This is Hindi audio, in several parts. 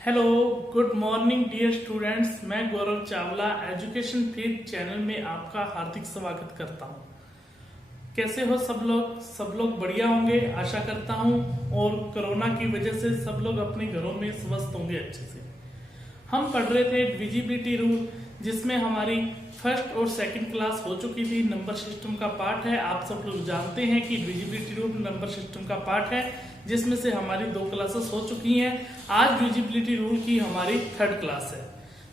Hello, good morning dear students. मैं Gaurav Chawla education feed channel में आपका हार्दिक स्वागत करता हूं। कैसे हो सब लोग? सब लोग बढ़िया होंगे आशा करता हूं, और कोरोना की वजह से सब लोग अपने घरों में स्वस्थ होंगे अच्छे से। हम पढ़ रहे थे डिविजिबिलिटी रूल, जिसमें हमारी फर्स्ट और सेकंड क्लास हो चुकी थी। नंबर सिस्टम का पार्ट है। आप सब लोग जानते हैं कि डिविजिबिलिटी रूल नंबर सिस्टम का पार्ट है, जिसमें से हमारी 2 क्लासेस हो चुकी हैं। आज डिविजिबिलिटी रूल की हमारी 3rd क्लास है।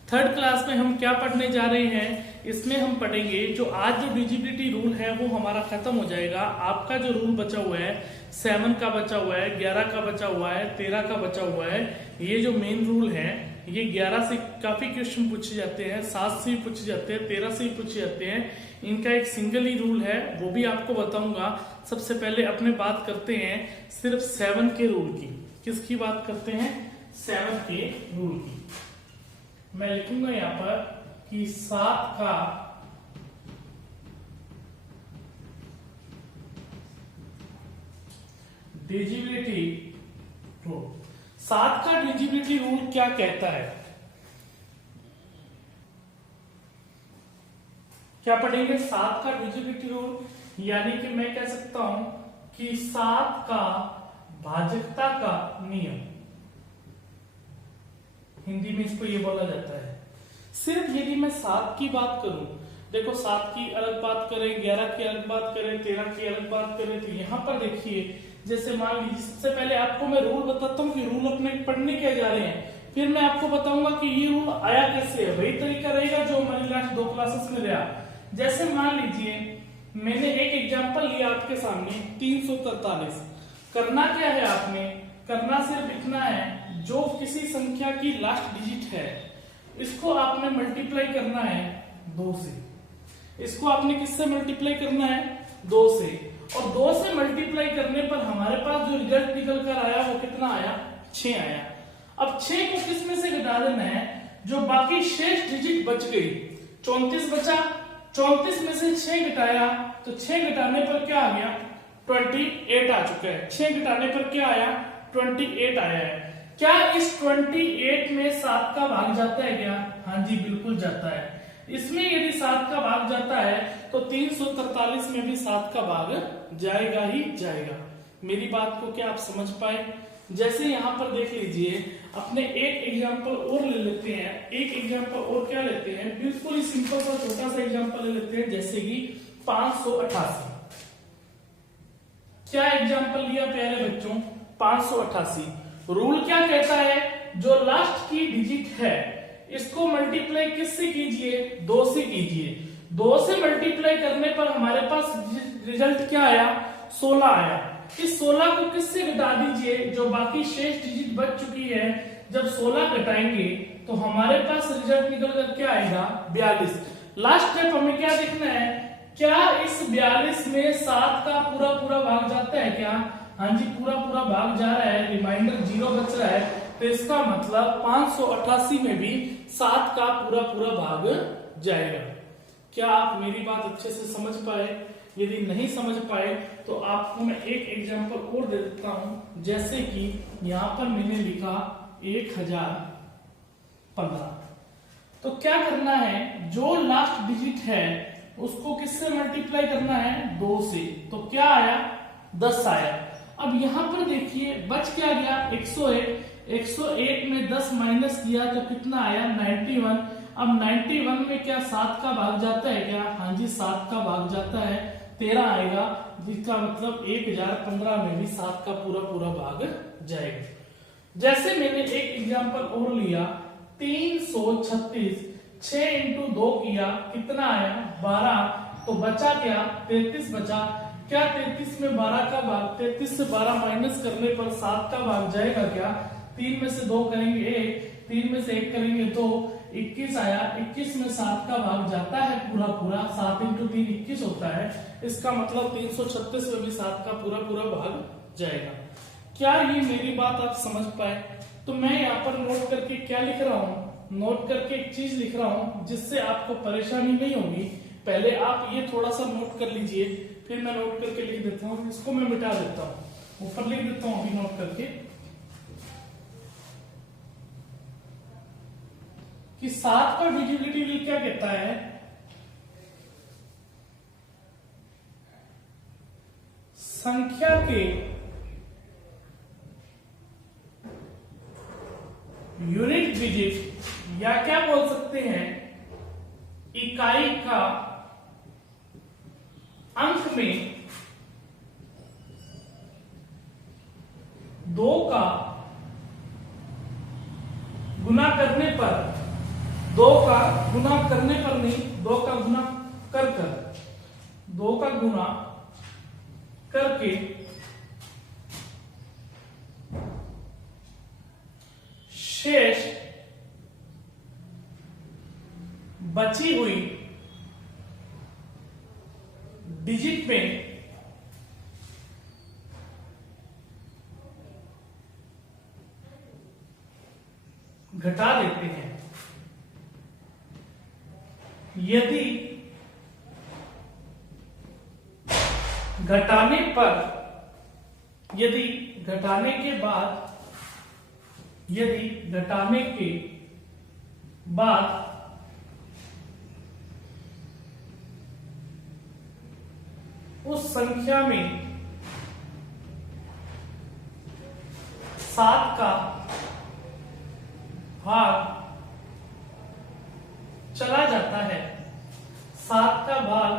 3rd क्लास में हम क्या पढ़ने जा रहे हैं? इसमें हम पढ़ेंगे जो आज जो डिविजिबिलिटी रूल है वो हमारा खत्म हो जाएगा। आपका जो रूल बचा हुआ है 7 का बचा हुआ है, 11 का बचा हुआ है, 13 का बचा हुआ है। ये जो मेन रूल है ये 11 से काफी क्वेश्चन पूछे जाते हैं, 7 से भी पूछे जाते हैं, 13 से भी पूछे जाते हैं। इनका एक सिंगल ही रूल है, वो भी आपको बताऊंगा। सबसे पहले अपने बात करते हैं सिर्फ 7 के रूल की। किसकी बात करते हैं? 7 के रूल की। मैं लिखूंगा यहां पर कि 7 का डिविजिबिलिटी रूल। 7 का डिविजिबिलिटी रूल क्या कहता है? क्या पढ़ेंगे? 7 का डिविजिबिलिटी रूल, यानी कि मैं कह सकता हूं कि 7 का भाजकता का नियम। हिंदी में इसको ये बोला जाता है। सिर्फ यदि मैं 7 की बात करूं, देखो 7 की अलग बात करें, 11 की अलग बात करें, 13 की अलग बात करें, तो यहां पर देखिए जैसे मान लीजिए, सबसे पहले आपको मैं रूल बताता हूं कि रूल अपने पढ़ने क्या जा रहे हैं, फिर मैं आपको बताऊंगा कि ये रूल आया कैसे है। वही तरीका रहेगा जो हमारी लास्ट 2 क्लासेस में रहा। जैसे मान लीजिए मैंने एक एग्जांपल लिया आपके सामने 343। करना क्या है? आपने करना सिर्फ इतना है, जो किसी संख्या की लास्ट डिजिट है इसको आपने मल्टीप्लाई करना है 2 से। इसको आपने किससे मल्टीप्लाई करना है? 2 से। और 2 से मल्टीप्लाई करने पर हमारे पास जो रिजल्ट निकल कर आया वो कितना आया? 6 आया। अब 6 को किस में से घटा देना है? जो बाकी शेष डिजिट बच गई, 34 बचा, 34 में से 6 घटाया तो 6 घटाने पर क्या आ गया? 28 आ चुका है। 6 घटाने पर क्या आया? 28 आया है। क्या इस 28 में 7 का भाग जाता है क्या? हाँ जी, बिल्कुल जाता है। इसमें यदि 7 का भाग जाता है तो 343 में भी 7 का भाग जाएगा ही जाएगा। मेरी बात को क्या आप समझ पाए? जैसे यहां पर देख लीजिए, अपने एक एग्जांपल और ले लेते हैं। एक एग्जांपल और क्या लेते हैं? बिल्कुल ही सिंपल सा छोटा सा एग्जांपल ले लेते हैं, जैसे कि 588। क्या एग्जांपल लिया प्यारे बच्चों? 588। रूल क्या कहता है? जो लास्ट की डिजिट है इसको मल्टीप्लाई किससे कीजिए? 2 से कीजिए। 2 से मल्टीप्लाई करने पर हमारे पास रिजल्ट क्या आया? 16 आया। इस 16 को किससे घटा दीजिए? जो बाकी शेष डिजिट बच चुकी है, जब 16 घटाएंगे तो हमारे पास रिजल्ट निकल कर क्या आएगा? 42। लास्ट स्टेप हमें क्या देखना है? क्या इस 42 में 7 का पूरा पूरा भाग जाता है क्या? हाँ जी, पूरा पूरा भाग जा रहा है, रिमाइंडर 0 बच रहा है। तो इसका मतलब 588 में भी 7 का पूरा पूरा भाग जाएगा। क्या आप मेरी बात अच्छे से समझ पाए? यदि नहीं समझ पाए तो आपको मैं एक एग्जांपल और दे देता हूं। जैसे कि यहां पर मैंने लिखा 1015। तो क्या करना है? जो लास्ट डिजिट है उसको किससे मल्टीप्लाई करना है? 2 से। तो क्या आया? 10 आया। अब यहां पर देखिए बच क्या गया? 101। 101 में 10 माइनस किया तो कितना आया? 91। अब 91 में क्या 7 का भाग जाता है क्या? हाँ जी, 7 का भाग जाता है, 13 आएगा, जिसका मतलब 1015 में भी 7 का पूरा पूरा भाग जाएगा। जैसे मैंने एक एग्जांपल और लिया 336। 6 इंटू 2 किया, कितना आया? 12। तो बचा क्या? 33 बचा। क्या 33 में 12 का भाग? 33 से 12 माइनस करने पर 7 का भाग जाएगा क्या? 3 में से 2 करेंगे 1, 3 में से 1 करेंगे 2, 21 आया। 21 में 7 का भाग जाता है पूरा पूरा। 7 इंटू 3 21 होता है। इसका मतलब 336 में भी 7 का पूरा पूरा भाग जाएगा। क्या ये मेरी बात आप समझ पाए? तो मैं यहाँ पर नोट करके क्या लिख रहा हूँ? नोट करके एक चीज लिख रहा हूँ जिससे आपको परेशानी नहीं होगी। पहले आप ये थोड़ा सा नोट कर लीजिए, फिर मैं नोट करके लिख देता हूँ। इसको मैं मिटा देता हूँ, ऊपर लिख देता हूँ अभी नोट करके। कि 7 का डिविजिबिलिटी रूल क्या कहता है, संख्या के यूनिट डिजिट या क्या बोल सकते हैं इकाई का अंक में 2 का गुना करने पर, 2 का गुना करने पर नहीं, 2 का गुना कर 2 का गुना करके शेष बची हुई डिजिट में घटा देते हैं। यदि घटाने पर, यदि घटाने के बाद, यदि घटाने के बाद उस संख्या में 7 का भाग चला जाता है, 7 का भाग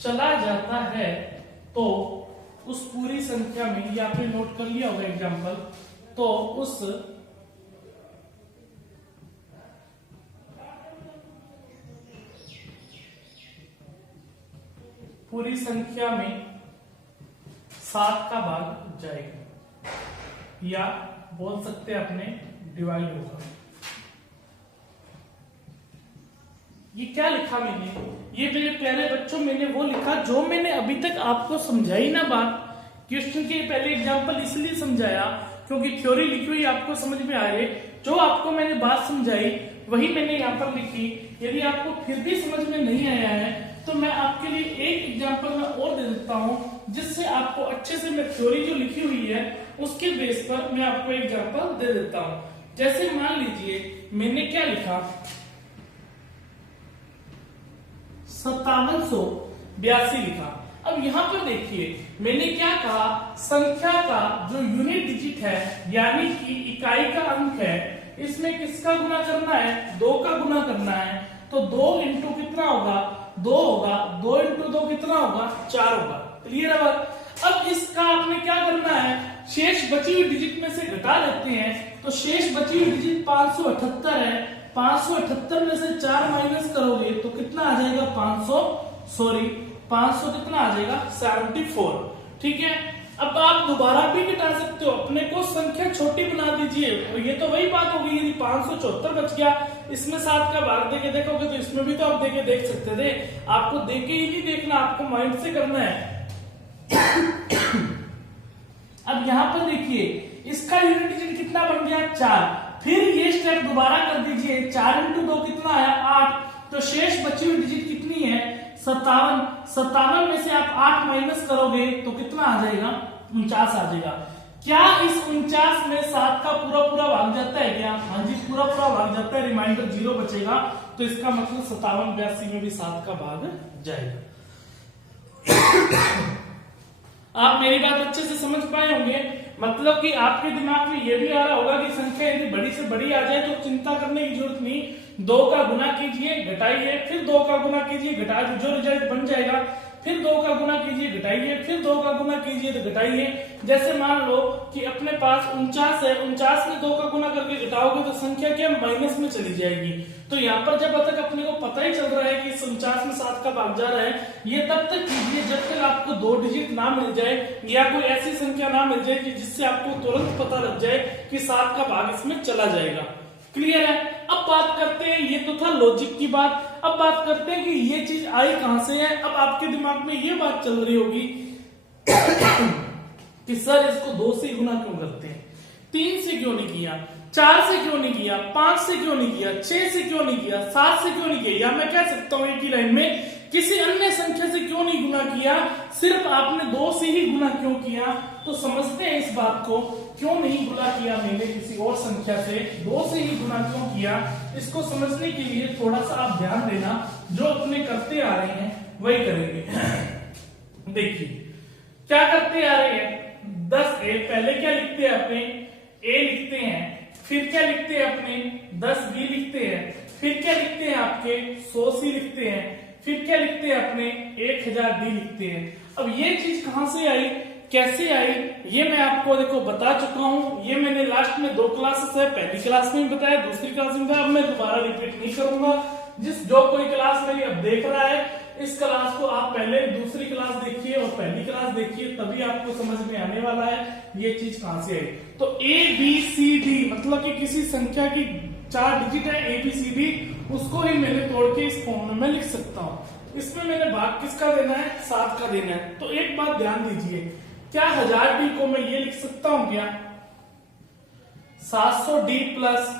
चला जाता है, तो उस पूरी संख्या में, ये आपने नोट कर लिया होगा एग्जाम्पल, तो उस पूरी संख्या में 7 का भाग जाएगा, या बोल सकते हैं अपने डिवाइड होगा। ये क्या लिखा मैंने, ये मेरे प्यारे बच्चों मैंने वो लिखा जो मैंने अभी तक आपको समझाई ना बात। क्वेश्चन के पहले एग्जांपल इसलिए समझाया क्योंकि थ्योरी लिखी हुई आपको समझ में आ रही, जो आपको मैंने बात समझाई वही मैंने यहाँ पर लिखी। यदि आपको फिर भी समझ में नहीं आया है तो मैं आपके लिए एक एग्जांपल में और दे देता हूं, जिससे आपको अच्छे से मैं थ्योरी जो लिखी हुई है उसके बेस पर मैं आपको एग्जांपल दे देता हूं। जैसे मान लीजिए मैंने क्या लिखा, 5782 लिखा। अब यहां पर देखिए मैंने क्या कहा, संख्या का जो यूनिट डिजिट है यानी कि इकाई का अंक है, इसमें किसका गुना करना है, 2 का गुना करना है। तो 2 इंटू कितना होगा, 2 होगा, 2 इंटू 2 कितना होगा, 4 होगा। क्लियर है बात। अब इसका आपने क्या करना है, शेष बची हुई डिजिट में से घटा लेते हैं। तो शेष बची हुई डिजिट 578 है, 578 में से 4 माइनस करोगे तो कितना आ जाएगा, 500 कितना आ जाएगा, 74। ठीक है। अब आप दोबारा भी घटा सकते हो, अपने को संख्या छोटी बना दीजिए। ये तो वही बात होगी, यदि 574 बच गया, इसमें 7 का भाग देके देखोगे तो इसमें भी तो आप देके देख सकते थे। आपको देके ही नहीं देखना, आपको माइंड से करना है। अब यहां पर देखिए इसका यूनिट डिजिट कितना बन गया, 4। फिर ये स्टेप दोबारा कर दीजिए, 4 इंटू 2 कितना आया, 8। तो शेष बची हुई डिजिट कितनी है, 57। 57 में से आप 8 माइनस करोगे तो कितना आ जाएगा, 49 आ जाएगा। क्या इस 49 में 7 का पूरा भाग जाता है क्या, हाँ जी पूरा भाग जाता है, रिमाइंडर 0 बचेगा। तो इसका मतलब 5782 में भी 7 का भाग जाएगा। आप मेरी बात अच्छे से समझ पाए होंगे। मतलब कि आपके दिमाग में यह भी आ रहा होगा कि संख्या यदि बड़ी से बड़ी आ जाए तो चिंता करने की जरूरत नहीं, 2 का गुना कीजिए घटाइए, फिर 2 का गुना कीजिए घटाइए, जो रिजल्ट बन जाएगा। फिर 2 का गुना कीजिए घटाइए, फिर 2 का गुना कीजिए तो घटाइए। जैसे मान लो कि अपने पास 49 है, 49 में 2 का गुना करके घटाओगे तो संख्या क्या माइनस में चली जाएगी। तो यहाँ पर जब तक अपने को पता ही चल रहा है कि 49 में 7 का भाग जा रहा है, ये तब तक कीजिए जब तक आपको 2 डिजिट ना मिल जाए या कोई ऐसी संख्या ना मिल जाए कि जिससे आपको तुरंत पता लग जाए कि 7 का भाग इसमें चला जाएगा। क्लियर है। अब बात करते हैं, ये तो था लॉजिक की बात। अब बात करते हैं कि ये चीज आई कहां से है। अब आपके दिमाग में ये बात चल रही होगी कि सर इसको 2 से गुना क्यों करते हैं, 3 से क्यों नहीं किया, 4 से क्यों नहीं किया, 5 से क्यों नहीं किया, 6 से क्यों नहीं किया, 7 से क्यों नहीं किया। या मैं कह सकता हूं एक ही लाइन में किसी अन्य संख्या से क्यों नहीं गुना किया, सिर्फ आपने 2 से ही गुना क्यों किया? तो समझते हैं इस बात को, क्यों नहीं गुना किया मैंने किसी और संख्या से, 2 से ही गुना क्यों किया? इसको समझने के लिए थोड़ा सा आप ध्यान देना, जो अपने करते आ रहे हैं वही करेंगे। देखिए क्या करते आ रहे हैं, 10a, पहले क्या लिखते हैं अपने, a लिखते हैं, फिर क्या लिखते हैं अपने 10b लिखते हैं, फिर क्या लिखते हैं आपके 100c लिखते हैं, फिर क्या लिखते हैं अपने 1000d लिखते हैं। अब ये चीज कहां से आई, कैसे आई, ये मैं आपको देखो बता चुका हूं। ये मैंने लास्ट में 2 क्लासेस है, पहली क्लास में भी बताया, दूसरी क्लास में बताया, अब मैं दोबारा रिपीट नहीं करूंगा। जो कोई क्लास मेरी अब देख रहा है, इस क्लास को आप पहले दूसरी क्लास देखिए और पहली क्लास देखिए, तभी आपको समझ में आने वाला है ये चीज कहां से आई। तो ABCD मतलब कि किसी संख्या की 4 डिजिट है ABCD, उसको ही मैंने तोड़ के इस फॉर्म में लिख सकता हूं। इसमें मैंने भाग किसका देना है, 7 का देना है। तो एक बात ध्यान दीजिए, क्या 1000d को मैं ये लिख सकता हूं क्या, 700d प्लस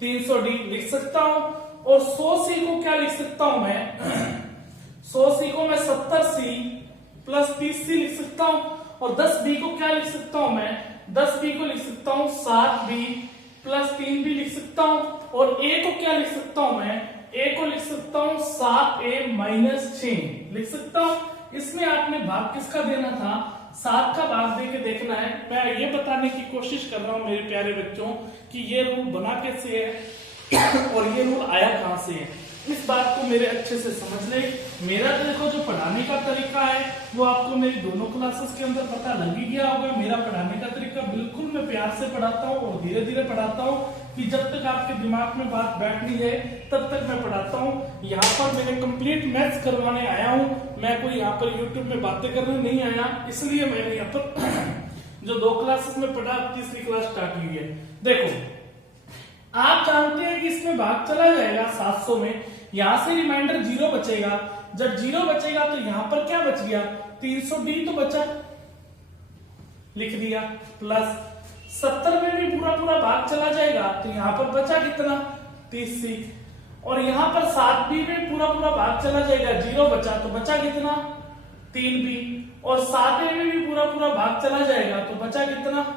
300d लिख सकता हूं, और 100c को क्या लिख सकता हूं मैं 100c को मैं 70c प्लस 30c लिख सकता हूं, और 10b को क्या लिख सकता हूं मैं 10b को लिख सकता हूं 7b प्लस 3b लिख सकता हूं, और a को क्या लिख सकता हूं मैं, a को लिख सकता हूं 7a माइनस 6 लिख सकता हूं। इसमें आपने भाग किसका देना था, 7 का भाग दे के देखना है। मैं ये बताने की कोशिश कर रहा हूं मेरे प्यारे बच्चों कि ये रूल बना कैसे है और ये रूल आया कहां से है, इस बात को मेरे अच्छे से समझ ले। मेरा देखो जो पढ़ाने का तरीका है वो आपको मेरी दोनों क्लासेस के अंदर पता लग ही गया होगा। मेरा पढ़ाने का तरीका बिल्कुल मैं प्यार से पढ़ाता हूँ और धीरे धीरे पढ़ाता हूँ कि जब तक आपके दिमाग में बात बैठ नहीं जाए तब तक मैं पढ़ाता हूँ। यहाँ पर मैंने कंप्लीट मैथ्स करवाने आया हूँ, मैं कोई यहाँ पर यूट्यूब में बातें करने नहीं आया, इसलिए मैंने यहाँ पर जो 2 क्लासेस में पढ़ा, तीसरी क्लास स्टार्ट की है। देखो आप जानते हैं कि इसमें भाग चला जाएगा 700 में, यहां से रिमाइंडर 0 बचेगा। जब 0 बचेगा तो यहां पर क्या बच गया, 300d तो बचा, लिख दिया, प्लस 70 में भी पूरा पूरा भाग चला जाएगा तो यहां पर बचा कितना 30c, और यहां पर 7b में पूरा पूरा भाग चला जाएगा, 0 बचा तो बचा कितना 3b, और 7a में भी पूरा पूरा भाग चला जाएगा तो बचा कितना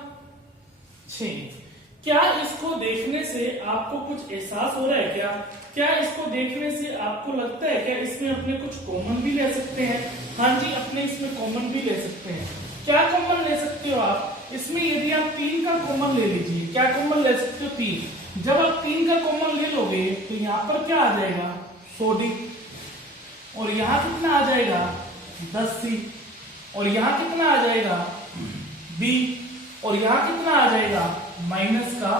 6। क्या इसको देखने से आपको कुछ एहसास हो रहा है क्या, क्या इसको देखने से आपको लगता है क्या इसमें अपने कुछ कॉमन भी ले सकते हैं? हाँ जी, अपने इसमें कॉमन भी ले सकते हैं। क्या कॉमन ले सकते हो आप इसमें, यदि आप 3 का कॉमन ले लीजिए, क्या कॉमन ले सकते हो 3। जब आप 3 का कॉमन ले लोगे तो यहाँ पर क्या आ जाएगा 100d, और यहाँ कितना आ जाएगा 10c, और यहाँ कितना आ जाएगा b, और यहाँ कितना आ जाएगा माइनस का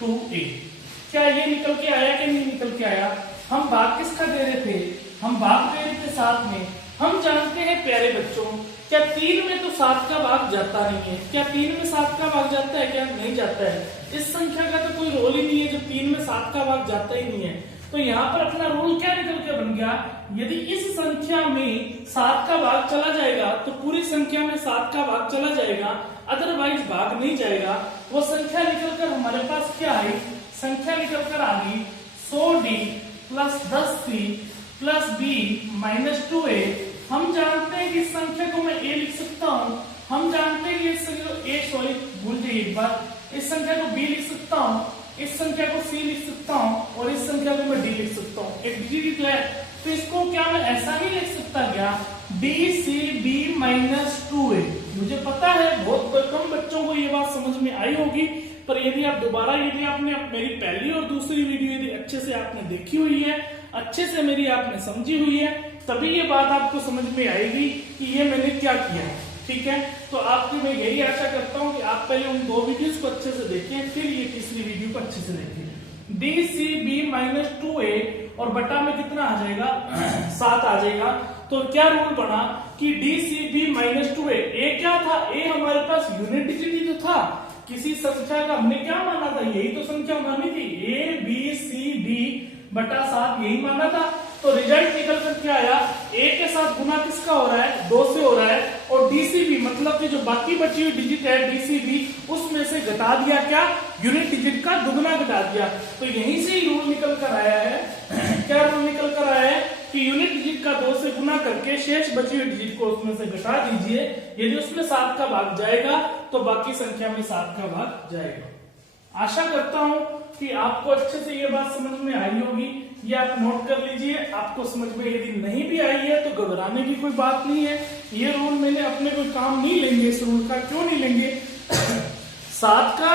2a। क्या ये निकल के आया कि नहीं निकल के आया? हम भाग किसका दे रहे थे, हम भाग दे रहे थे 7 में। हम जानते हैं प्यारे बच्चों, क्या 3 में तो 7 का भाग जाता नहीं है, क्या 3 में 7 का भाग जाता है, क्या नहीं जाता है? इस संख्या का तो कोई रोल ही नहीं है जब 3 में 7 का भाग जाता ही नहीं है। तो यहाँ पर अपना रूल क्या निकल के बन गया, यदि इस संख्या में 7 का भाग चला जाएगा तो पूरी संख्या में 7 का भाग चला जाएगा, अदरवाइज भाग नहीं जाएगा। वो संख्या निकलकर हमारे पास क्या आई, संख्या निकलकर आ गई 100d plus 10c plus b minus 2a। हम जानते हैं कि इस संख्या को मैं a लिख सकता हूँ, हम जानते हैं कि इस संख्या को भूल जाइए एक बार, इस संख्या को b लिख सकता हूँ, इस संख्या को c लिख सकता हूँ, और इस संख्या को मैं d लिख सकता हूँ। एक डिजिट है तो इसको क्या मैं ऐसा नहीं लिख सकता क्या, dcb माइनस 2a। मुझे पता है बहुत कम बच्चों को ये बात समझ में आई होगी, पर यदि आप दोबारा, यदि आपने मेरी पहली और दूसरी वीडियो यदि अच्छे से आपने देखी हुई है, अच्छे से मेरी आपने समझी हुई है, तभी ये बात आपको समझ में आएगी कि ये मैंने क्या किया है। ठीक है, तो आपकी मैं यही आशा करता हूं कि आप पहले उन 2 वीडियोस को अच्छे से देखें, फिर ये तीसरी वीडियो को अच्छे से देखें। dcb माइनस 2a और बटा में कितना आ जाएगा 7 आ जाएगा। तो क्या रूल बना कि dcb माइनस 2a, a क्या था, a हमारे पास यूनिट डिजिट ही तो था, किसी संख्या का हमने क्या माना था, यही तो संख्या मानी थी, a b c d बटा 7 यही माना था। तो रिजल्ट निकल कर क्या आया, a के साथ गुना किसका हो रहा है 2 से हो रहा है, और dcb मतलब कि जो बाकी बची हुई डिजिट है dcb उसमें से घटा दिया क्या, यूनिट डिजिट का दुगना घटा दिया। तो यहीं से ही रूल निकल कर आया है क्या रूल निकल कर आया है कि यूनिट डिजिट का 2 से गुना करके शेष बची हुई डिजिट को उसमें से घटा दीजिए। यदि उसमें 7 का भाग जाएगा तो बाकी संख्या में 7 का भाग जाएगा। आशा करता हूं कि आपको अच्छे से ये बात समझ में आई होगी। ये आप नोट कर लीजिए। आपको समझ में यदि नहीं भी आई है तो घबराने की कोई बात नहीं है। ये रूल मैंने अपने कोई काम नहीं लेंगे, इस रूल का क्यों नहीं लेंगे। 7 का,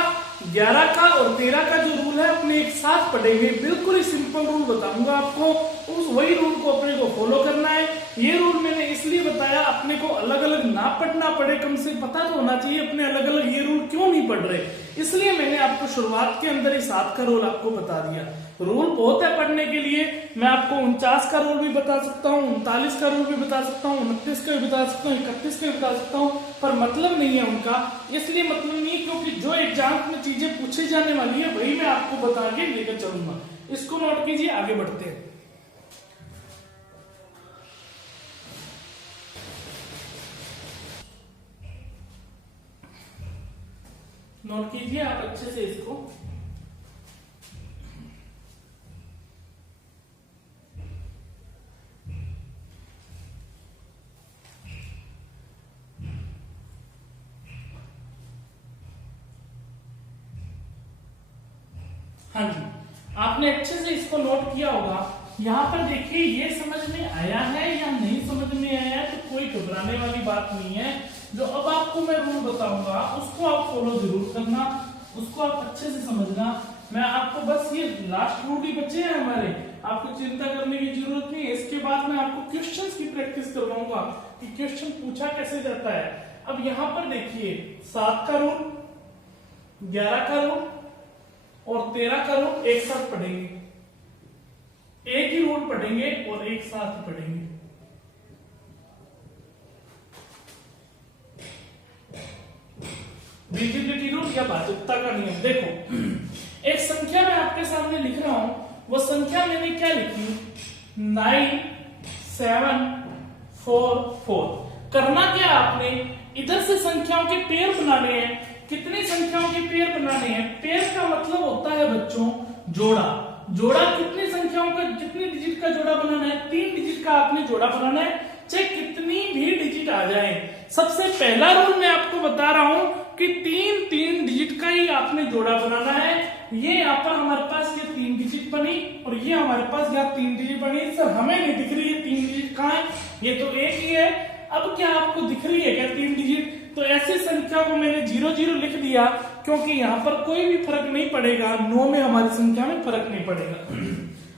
11 का और 13 का जो रूल है अपने एक साथ पढ़ेंगे। बिल्कुल ही सिंपल रूल बताऊंगा आपको, उस वही रूल को अपने को फॉलो करना है। ये रूल मैंने इसलिए बताया अपने को अलग अलग ना पढ़ना पड़े, कम से पता तो होना चाहिए अपने अलग अलग ये रूल क्यों नहीं पढ़ रहे, इसलिए मैंने आपको शुरुआत के अंदर ही 7 का रूल आपको बता दिया। रूल बहुत है पढ़ने के लिए। मैं आपको 49 का रूल भी बता सकता हूँ, 39 का रूल भी बता सकता हूँ, 29 का भी बता सकता हूँ, 31 का भी बता सकता हूँ, पर मतलब नहीं है उनका। इसलिए मतलब नहीं है क्योंकि जो एग्जाम में चीजें पूछी जाने वाली है वही मैं आपको बता के लेकर चलूंगा। इसको नोट कीजिए, आगे बढ़ते हैं। नोट कीजिए आप अच्छे से इसको। हाँ जी, आपने अच्छे से इसको नोट किया होगा। यहाँ पर देखिए ये समझ में आया है या नहीं समझ में आया है तो कोई घबराने वाली बात नहीं है। जो अब आपको मैं रूल बताऊंगा उसको आप फॉलो जरूर करना, उसको आप अच्छे से समझना। मैं आपको बस ये लास्ट रूल ही बचे हैं हमारे, आपको चिंता करने की जरूरत नहीं है। इसके बाद मैं आपको क्वेश्चंस की प्रैक्टिस करवाऊंगा कि क्वेश्चन पूछा कैसे जाता है। अब यहाँ पर देखिए 7 का रूल, 11 का रूल और 13 का रूल एक साथ पढ़ेंगे। एक ही रूल पढ़ेंगे और एक साथ पढ़ेंगे। डिविजिबिलिटी रूल या भाजकता का नियम। देखो एक संख्या मैं आपके सामने लिख रहा हूं, वो संख्या मैंने क्या लिखी, 9 7 4 4। करना क्या आपने, इधर से संख्याओं के पेयर बनाने हैं। कितनी संख्याओं के पेयर बनाने हैं? पेयर का मतलब होता है बच्चों जोड़ा। जोड़ा कितनी संख्याओं का, कितनी डिजिट का जोड़ा बनाना है? 3 डिजिट का आपने जोड़ा बनाना है, चाहे कितनी भी डिजिट आ जाए। सबसे पहला रूल मैं आपको बता रहा हूं कि 3 डिजिट का ही आपने जोड़ा बनाना है। ये यहाँ पर हमारे पास ये 3 डिजिट बनी और ये हमारे पास यहाँ 3 डिजिट बनी। सर हमें नहीं दिख रही है 3 डिजिट कहाँ है, ये तो एक ही है। अब क्या आपको दिख रही है क्या 3 डिजिट? तो ऐसी संख्या को मैंने 0 0 लिख दिया क्योंकि यहाँ पर कोई भी फर्क नहीं पड़ेगा, 9 में हमारी संख्या में फर्क नहीं पड़ेगा।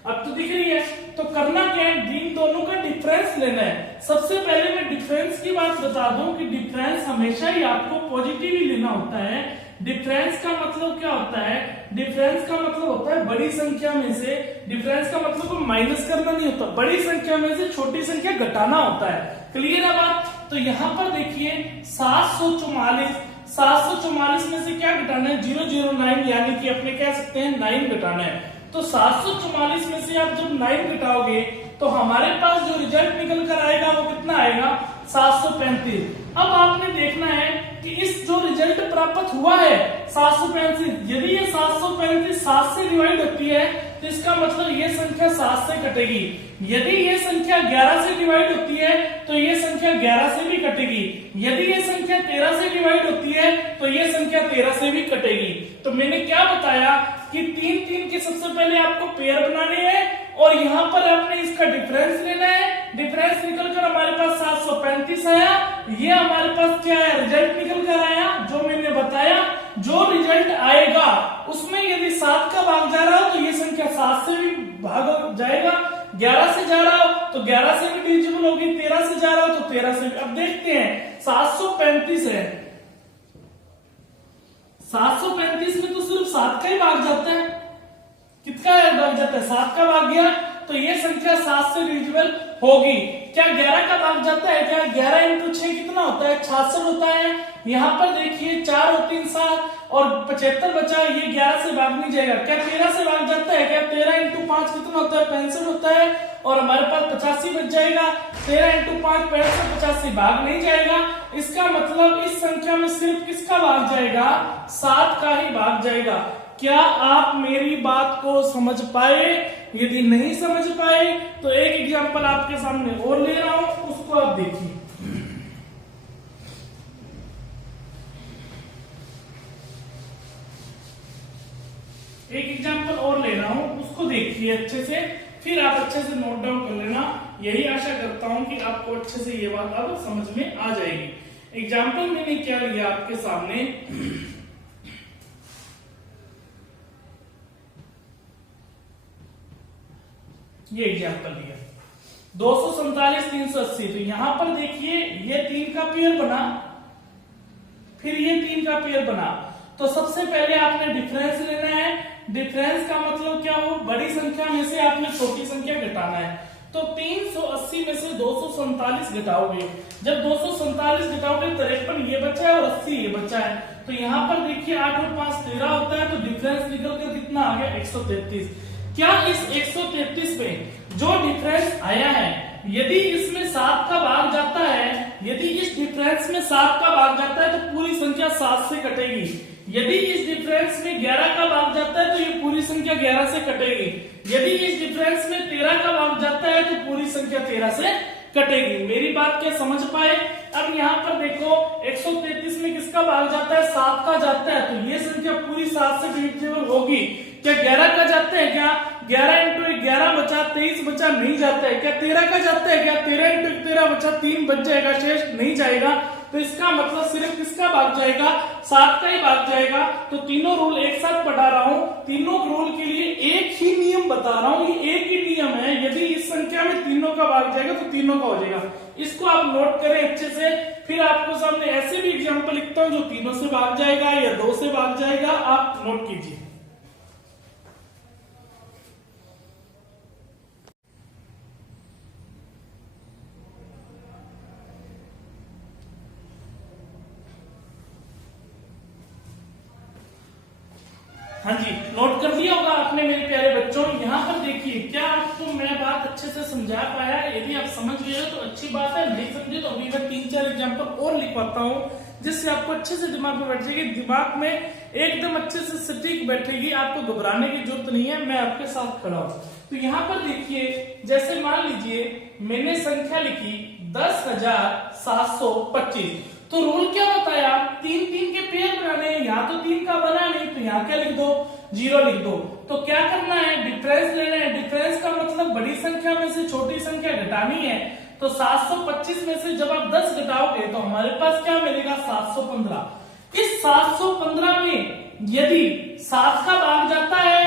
अब तो दिख रही है, तो करना क्या है, इन दोनों का डिफरेंस लेना है। सबसे पहले मैं डिफरेंस की बात बता दूं कि डिफरेंस हमेशा ही आपको पॉजिटिव ही लेना होता है। डिफरेंस का मतलब क्या होता है? डिफरेंस का मतलब होता है बड़ी संख्या में से, डिफरेंस का मतलब माइनस करना नहीं होता, बड़ी संख्या में से छोटी संख्या घटाना होता है। क्लियर है बात? तो यहाँ पर देखिए 744 में से क्या घटाना है, 009, यानी कि अपने कह सकते हैं 9 घटाना है। तो 744 में से आप जब 9 घटाओगे तो हमारे पास जो रिजल्ट निकल कर आएगा वो कितना आएगा, 735। अब आपने देखना है कि इस जो रिजल्ट प्राप्त हुआ है 735, यदि ये 735 7 से डिवाइड होती है तो इसका मतलब ये संख्या 7 से कटेगी। यदि ये संख्या 11 से डिवाइड होती है तो ये संख्या 11 से भी कटेगी। यदि ये संख्या 13 से डिवाइड होती है तो ये संख्या 13 से भी कटेगी। तो मैंने क्या बताया कि 3 के सबसे पहले आपको पेयर बनाने हैं और यहाँ पर आपने इसका डिफरेंस लेना है। डिफरेंस निकल कर हमारे पास 735 आया, ये हमारे पास क्या है, रिजल्ट निकल कर आया जो मैंने बताया। जो रिजल्ट आएगा उसमें यदि 7 का भाग जा रहा हो तो ये संख्या 7 से भी भाग जाएगा, 11 से जा रहा हो तो 11 से भी डिविजिबल होगी, 13 से जा रहा हो तो 13 से भी। अब देखते हैं 735 है, 735 में तो सिर्फ 7 का ही भाग जाता है। कितना भाग जाता है, 7 का भाग गया तो ये संख्या 7 से डिविजिबल होगी। क्या 11 का भाग जाता है क्या? 11 इंटू 6 कितना होता है, 66 होता है। यहाँ पर देखिए 4 और 3 7 और 75 बचा, ये 11 से भाग नहीं जाएगा। क्या 13 से भाग जाता है क्या? 13 इंटू 5 कितना होता है, 65 होता है और हमारे पास 85 बच जाएगा। 13 इंटू 5 65, 85 भाग नहीं जाएगा। इसका मतलब इस संख्या में सिर्फ किसका भाग जाएगा, 7 का ही भाग जाएगा। क्या आप मेरी बात को समझ पाए? यदि नहीं समझ पाए तो एक एग्जाम्पल आपके सामने और ले रहा हूं, उसको आप देखिए। एक एग्जाम्पल और ले रहा हूं, उसको देखिए अच्छे से, फिर आप अच्छे से नोट डाउन कर लेना। यही आशा करता हूं कि आपको अच्छे से ये बात अब समझ में आ जाएगी। एग्जाम्पल मैंने क्या लिया आपके सामने, ये एग्जाम्पल लिया 247 380। तो यहां पर देखिए ये 3 का पेयर बना, फिर ये 3 का पेयर बना। तो सबसे पहले आपने डिफरेंस लेना है। डिफरेंस का मतलब क्या हो, बड़ी संख्या में से आपने छोटी संख्या घटाना है। तो 380 में से 247 घटाओगे। जब 247 घटाओगे 53 ये बचा है और 80 ये बचा है। तो यहाँ पर देखिए 8 और 5 13 होता है, तो डिफरेंस निकल कर कितना आ गया 133। क्या इस 133 में जो डिफरेंस आया है, यदि इसमें 7 का भाग जाता है, यदि इस डिफरेंस में 7 का भाग जाता है तो पूरी संख्या 7 से कटेगी। यदि इस डिफरेंस में 11 का भाग जाता है तो ये पूरी संख्या 11 से कटेगी। यदि इस डिफरेंस में 13 का भाग जाता है तो पूरी संख्या 13 से कटेगी। मेरी बात क्या समझ पाए? अब यहाँ पर देखो 133 में किसका भाग जाता है, 7 का जाता है, तो ये संख्या पूरी 7 से डिविजिबल होगी। क्या 11 का जाता है? क्या 11 इंटू 11 बचा 23 बचा, नहीं जाता है। क्या 13 का जाता है? क्या 13 इंटू 13 बचा 3 बच जाएगा, शेष नहीं जाएगा। तो इसका मतलब सिर्फ किसका भाग जाएगा, 7 का ही भाग जाएगा। तो तीनों रूल एक साथ पढ़ा रहा हूं, तीनों रूल के लिए एक ही नियम बता रहा हूं, ये एक ही नियम है। यदि इस संख्या में तीनों का भाग जाएगा तो तीनों का हो जाएगा। इसको आप नोट करें अच्छे से। फिर आपको सामने ऐसे भी एग्जाम्पल लिखता हूं जो तीनों से भाग जाएगा या 2 से भाग जाएगा, आप नोट कीजिए। हाँ जी, नोट कर दिया होगा आपने मेरे प्यारे बच्चों। यहाँ पर देखिए, क्या आपको मैं बात अच्छे से समझा पाया? यदि आप समझ गए हो तो अच्छी बात है, नहीं समझे तो अभी मैं 3-4 एग्जाम्पल और लिखवाता हूँ, जिससे आपको अच्छे से दिमाग में बैठ जाएगी, दिमाग में एकदम अच्छे से सटीक बैठेगी। आपको घबराने की जरूरत नहीं है, मैं आपके साथ खड़ा हूँ। तो यहाँ पर देखिए, जैसे मान लीजिए मैंने संख्या लिखी 10,725। तो रूल क्या बताया, 3-3 के पेयर बनाने हैं। यहाँ तो 3 का बना नहीं, तो यहाँ क्या लिख दो, 0 लिख दो। तो क्या करना है, डिफरेंस लेना है। डिफरेंस का मतलब बड़ी संख्या में से छोटी संख्या घटानी है। तो 725 में से जब आप 10 घटाओगे तो हमारे पास क्या मिलेगा, 715। इस 715 में यदि 7 का भाग जाता है,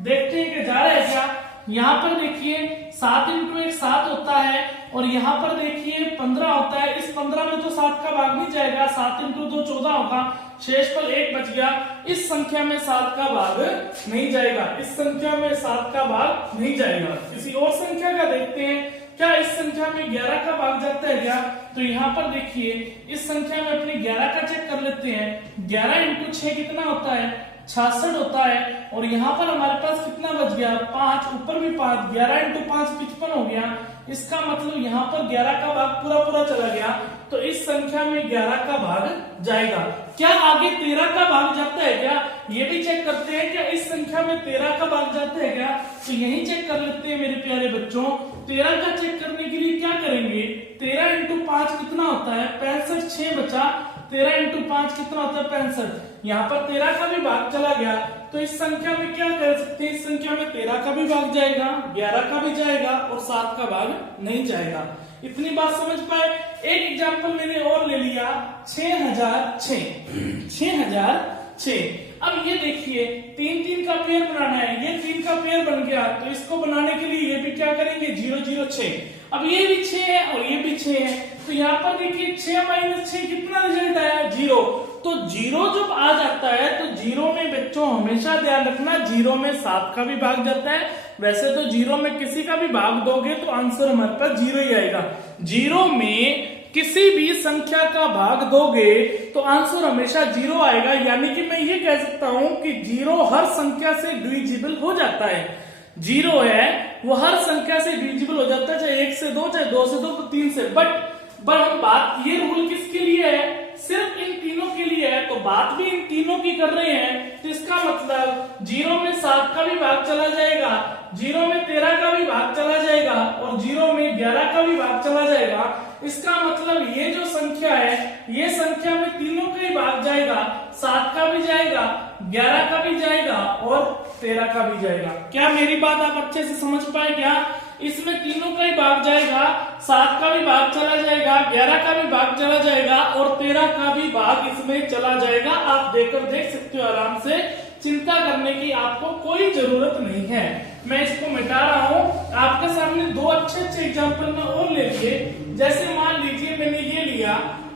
देखते हैं कि जा रहा है क्या। यहाँ पर देखिए 7 इंटू 1 7 होता है, और यहाँ पर देखिए 15 होता है। इस 15 में तो 7 का भाग नहीं जाएगा, 7 इंटू 2 14 होगा, शेष पर 1 बच गया। इस संख्या में 7 का भाग नहीं जाएगा, इस संख्या में 7 का भाग नहीं जाएगा। किसी और संख्या का देखते हैं, क्या इस संख्या में 11 का भाग जाता है क्या। तो यहाँ पर देखिए इस संख्या में अपने 11 का चेक कर लेते हैं। 11 इंटू 6 कितना होता है, 66 होता है। और यहाँ पर हमारे पास कितना बच गया, 5, ऊपर भी 5, 11 इंटू 5 55 हो गया। इसका मतलब यहाँ पर 11 का भाग पूरा पूरा चला गया, तो इस संख्या में 11 का भाग जाएगा। क्या आगे 13 का भाग जाता है क्या, ये भी चेक करते हैं। क्या इस संख्या में 13 का भाग जाता है क्या, तो यही चेक कर लेते हैं मेरे प्यारे बच्चों। 13 का चेक करने के लिए क्या करेंगे, 13 इंटू 5 कितना होता है, 65, 6 बचा। 13 इंटू 5 कितना होता है, 65। यहाँ पर 13 का भी भाग चला गया, तो इस संख्या में क्या कर सकते हैं, इस संख्या में 13 का भी भाग जाएगा, 11 का भी जाएगा और 7 का भाग नहीं जाएगा। इतनी बात समझ पाए। एक एग्जाम्पल मैंने और ले लिया, 6006। अब ये देखिए 3-3 का पेयर बनाना है, ये 3 का पेयर बन गया, तो इसको बनाने के लिए ये भी क्या करेंगे, 006। अब ये भी 6 है और ये भी 6 है, तो यहाँ पर देखिए 6 - 6 कितना रिजल्ट आया, 0। तो 0 जब आ जाता है तो 0 में बच्चों हमेशा ध्यान रखना, 0 में 7 का भी भाग जाता है। वैसे तो 0 में किसी का भी भाग दोगे तो आंसर हमारे पास 0 ही आएगा। 0 में किसी भी संख्या का भाग दोगे तो आंसर हमेशा 0 आएगा। यानी कि मैं ये कह सकता हूं कि 0 हर संख्या से डिविजिबल हो जाता है। 0 है वो हर संख्या से डिविजिबल हो जाता है, चाहे 1 से 2, चाहे 2 से 2, 3 से। बट हम बात, ये रूल किसके लिए है, सिर्फ इन तीनों के लिए है, तो बात भी इन तीनों की कर रहे हैं, तो इसका मतलब 0 में 7 का भी भाग चला जाएगा, 0 में 13 का भी भाग चला जाएगा और 0 में 11 का भी भाग चला जाएगा। इसका मतलब ये जो संख्या है, ये संख्या में तीनों का ही भाग जाएगा, 7 का भी जाएगा, 11 का भी जाएगा और 13 का भी जाएगा। क्या मेरी बात आप अच्छे से समझ पाए क्या? इसमें तीनों का ही भाग जाएगा, 7 का भी भाग चला जाएगा, 11 का भी भाग चला जाएगा और 13 का भी भाग इसमें चला जाएगा। आप देखकर देख सकते हो आराम से, चिंता करने की आपको कोई जरूरत नहीं है। मैं इसको मिटा रहा हूं। आपके सामने दो अच्छे एग्जाम्पल में और ले लिए। जैसे मान लीजिए मैंने ये लिया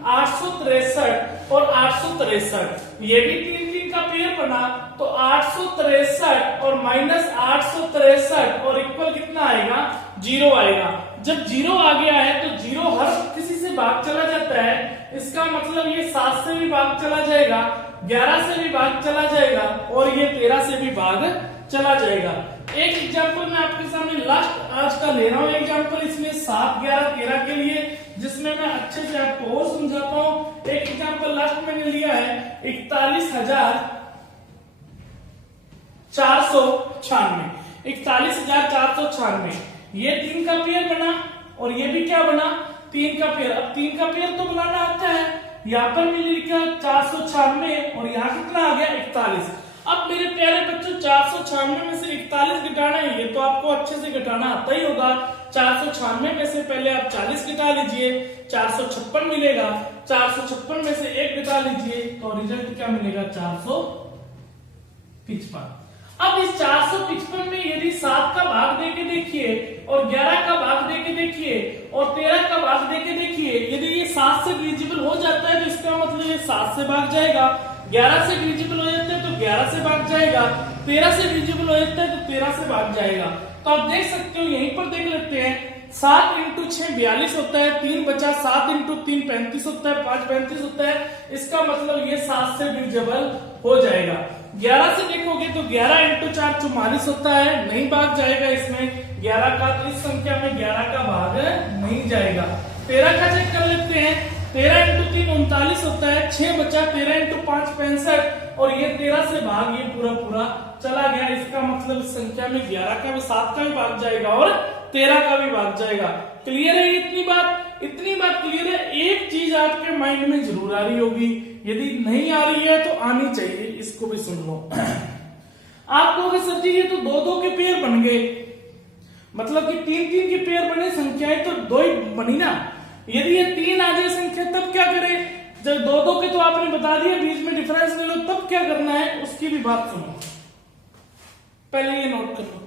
863 और 863, ये भी 3 का पेयर बना, तो 863 और माइनस 863 और इक्वल कितना आएगा? 0 आएगा। जब 0 आ गया है तो 0 हर किसी से भाग चला जाता है, इसका मतलब ये 7 से भी भाग चला जाएगा, 11 से भी भाग चला जाएगा और ये 13 से भी भाग चला जाएगा। एक एग्जाम्पल मैं आपके सामने लास्ट आज का ले रहा हूं एग्जाम्पल, इसमें 7, 11, 13 के लिए, जिसमें मैं अच्छे से आपको और समझाता हूं। एक एग्जाम्पल लास्ट मैंने लिया है 41,496, 41,496। ये 3 का पेयर बना और ये भी क्या बना? 3 का पेयर। अब 3 का पेयर तो बनाना आता है। यहाँ पर मैंने लिखा 496 और यहाँ कितना आ गया? 41। अब मेरे प्यारे बच्चों 496 में से 41 घटाना है, ये तो आपको अच्छे से घटाना आता ही होगा। 496 में से पहले आप 40 घटा लीजिए, 456 मिलेगा। 456 में से 1 घटा लीजिए तो रिजल्ट क्या मिलेगा? 455। अब इस 455 में यदि 7 का भाग देके देखिए और 11 का भाग देके देखिए और 13 का भाग देके देखिए, यदि ये 7 से डिविजिबल हो जाता है तो इसका मतलब ये 7 से भाग जाएगा, 11 से डिविजिबल हो जाता है तो 11 से भाग जाएगा, 13 से डिविजिबल हो जाता है तो 13 से भाग जाएगा। तो आप देख सकते हो, यहीं पर देख लेते हैं, 7 इंटू 6 42 होता है, 3 बचा, 7 इंटू 3 35 होता है, 5 35 होता है। इसका मतलब ये 7 से डिविजिबल हो जाएगा। 11 से देखोगे तो 11 इंटू 4 44 होता है, नहीं भाग जाएगा इसमें 11 का, तो इस संख्या में 11 का भाग नहीं जाएगा। 13 का चेक कर लेते हैं, 13 इंटू 3 39 होता है, 6 बचा, 13 इंटू 5 65 और ये 13 से भाग ये पूरा चला गया। इसका मतलब इस संख्या में 11 का भी, 7 का भी भाग जाएगा और 13 का भी भाग जाएगा। क्लियर है इतनी बात? इतनी बात क्लियर है। एक चीज आपके माइंड में जरूर आ रही होगी, यदि नहीं आ रही है तो आनी चाहिए, इसको भी सुन लो। आप कहोगे सर जी ये तो 2-2 के पेयर बन गए, मतलब कि 3-3 के पेयर बने, संख्याएं तो 2 ही बनी ना। यदि ये 3 आ जाए संख्या तब क्या करें? जब 2-2 के तो आपने बता दिया, बीच में डिफरेंस ले लो, तब क्या करना है उसकी भी बात सुनो। पहले ये नोट कर लो।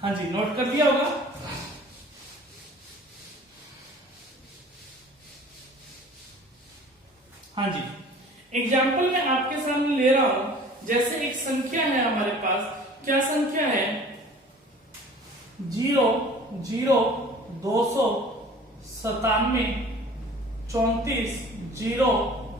हाँ जी, नोट कर दिया होगा। हाँ जी, एग्जाम्पल मैं आपके सामने ले रहा हूं। जैसे एक संख्या है हमारे पास, क्या संख्या है? 0 0 297 34 0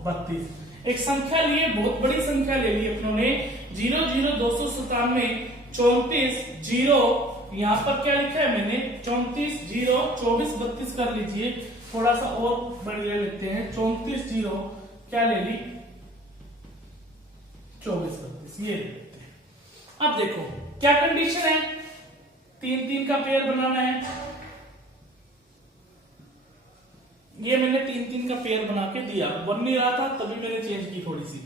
32। एक संख्या लिए, बहुत बड़ी संख्या ले ली अपनों ने। 0 0 297 34 0, यहाँ पर क्या लिखा है मैंने? 34 0 24 32 कर लीजिए, थोड़ा सा और बड़ी ले लेते हैं। 34 0 क्या ले ली? 24 32, ये ले लेते हैं। अब देखो क्या कंडीशन है, 3-3 का पेयर बनाना है। ये मैंने 3-3 का पेयर बना के दिया, बन नहीं रहा था तभी मैंने चेंज की थोड़ी सी।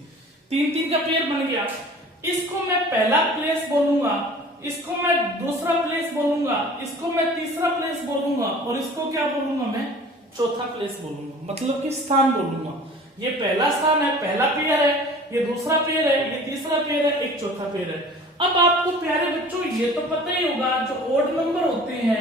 3-3 का पेयर बन गया, इसको मैं पहला प्लेस बोलूंगा, इसको मैं दूसरा प्लेस बोलूंगा, इसको मैं तीसरा प्लेस बोलूंगा और इसको क्या बोलूंगा? मैं चौथा प्लेस बोलूंगा, मतलब कि स्थान बोलूंगा। ये पहला स्थान है, पहला पेयर है, ये दूसरा पेयर है, ये तीसरा पेयर है, एक चौथा पेयर है। अब आपको प्यारे बच्चों ये तो पता ही होगा, जो ओड नंबर होते हैं